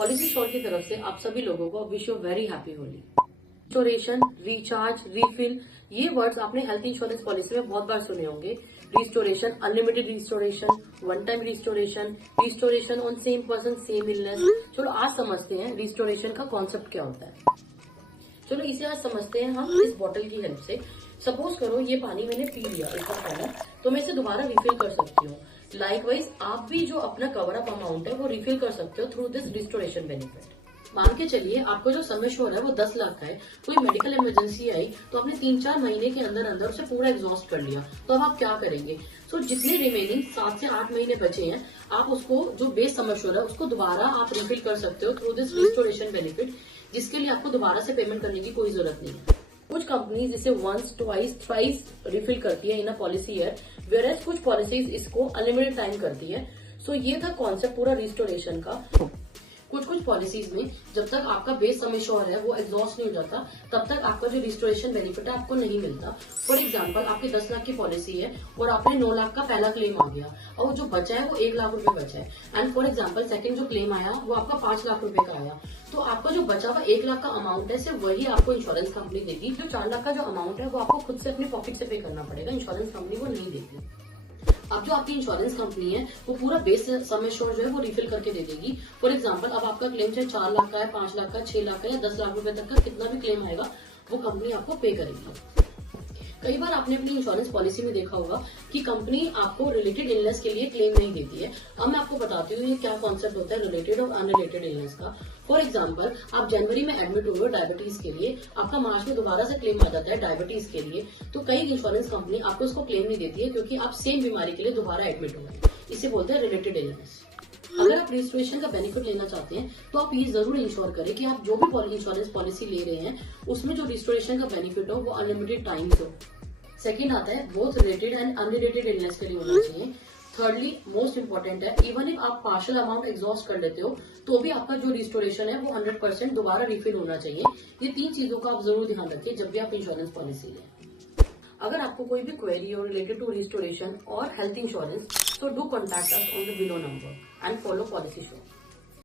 Policy sure की तरफ से आप सभी लोगों को wish you very happy Holi. Restoration, recharge, refill, ये वर्ड्स आपने हेल्थ इंश्योरेंस पॉलिसी में बहुत बार सुने होंगे। Restoration, unlimited restoration, one time restoration, restoration on same person same illness. चलो आज समझते हैं रिस्टोरेशन का कॉन्सेप्ट क्या होता है। चलो इसे आज समझते हैं हम इस बॉटल की हेल्प से। सपोज करो ये पानी मैंने पी लिया एक बार पानी, तो मैं इसे दोबारा रिफिल कर सकती हूँ। लाइकवाइज आप भी जो अपना कवर अप अमाउंट है वो रिफिल कर सकते हो थ्रू दिस रिस्टोरेशन बेनिफिट। मान के चलिए आपको जो सम एश्योर्ड है वो 10 लाख का है, कोई मेडिकल इमरजेंसी आई तो आपने 3-4 महीने के अंदर अंदर उसे पूरा एग्जॉस्ट कर लिया, तो अब आप क्या करेंगे। सो जितने रिमेनिंग 7 से 8 महीने बचे हैं, आप उसको जो बेस सम एश्योर्ड है उसको दोबारा आप रिफिल कर सकते हो थ्रू दिस रिस्टोरेशन बेनिफिट, जिसके लिए आपको दोबारा से पेमेंट करने की कोई जरूरत नहीं है। कुछ कंपनीज इसे वंस, ट्वाइस, थ्राइस रिफिल करती है इन अ पॉलिसी ईयर, वेयरएज कुछ पॉलिसीज इसको अनलिमिटेड टाइम करती है। सो ये था कॉन्सेप्ट पूरा रिस्टोरेशन का। कुछ पॉलिसीज में जब तक आपका बेस सम एश्योर्ड है वो एग्जॉस्ट नहीं हो जाता, तब तक आपका जो रिस्टोरेशन बेनिफिट है आपको नहीं मिलता। फॉर एग्जांपल आपकी 10 लाख की पॉलिसी है और आपने 9 लाख का पहला क्लेम आ गया और जो बचा है वो 1 लाख रुपए बचा है, एंड फॉर एग्जांपल सेकंड जो क्लेम आया वो आपका 5 लाख रुपए का आया, तो आपका जो बचा हुआ 1 लाख का अमाउंट है सिर्फ वही आपको इंश्योरेंस कंपनी देगी। जो 4 लाख का जो अमाउंट है वो आपको खुद से अपनी पॉकेट से पे करना पड़ेगा, इंश्योरेंस कंपनी वो नहीं देगी। अब जो आपकी इंश्योरेंस कंपनी है वो पूरा बेस सम एश्योर्ड जो है वो रिफिल करके दे देगी। फॉर एग्जांपल अब आपका क्लेम चाहे 4 लाख का है, 5 लाख का, 6 लाख का या 10 लाख रुपए तक का कितना भी क्लेम आएगा वो कंपनी आपको पे करेगी। कई बार आपने अपनी इंश्योरेंस पॉलिसी में देखा होगा कि कंपनी आपको रिलेटेड इलनेस के लिए क्लेम नहीं देती है। अब मैं आपको बताती हूँ ये क्या कॉन्सेप्ट होता है रिलेटेड और अनरिलेटेड इलनेस का। फॉर एग्जांपल आप जनवरी में एडमिट हुए हो डायबिटीज के लिए, आपका मार्च में दोबारा से क्लेम आ जाता है डायबिटीज के लिए, तो कई इंश्योरेंस कंपनी आपको इसको क्लेम नहीं देती है क्योंकि आप सेम बीमारी के लिए दोबारा एडमिट हो गए। इसे बोलते हैं रिलेटेड इलनेस। अगर आप रिस्टोरेशन का बेनिफिट लेना चाहते हैं तो आप ये जरूर इंश्योर करें कि आप जो भी इंश्योरेंस पॉलिसी ले रहे हैं उसमें जो रिस्टोरेशन का बेनिफिट हो वो अनलिमिटेड टाइम हो। सेकेंड आता है both related and unrelated illness के लिए होना चाहिए। थर्डली मोस्ट इंपॉर्टेंट है, इवन इफ आप पार्शियल अमाउंट एग्जॉस्ट कर लेते हो तो भी आपका जो रिस्टोरेशन है वो 100% दोबारा रिफिल होना चाहिए। ये 3 चीजों का आप जरूर ध्यान रखिए जब भी आप इंश्योरेंस पॉलिसी लें। अगर आपको कोई भी क्वेरी हो रिलेटेड टू रिस्टोरेशन और health insurance, so do contact us on the below number and follow policy show.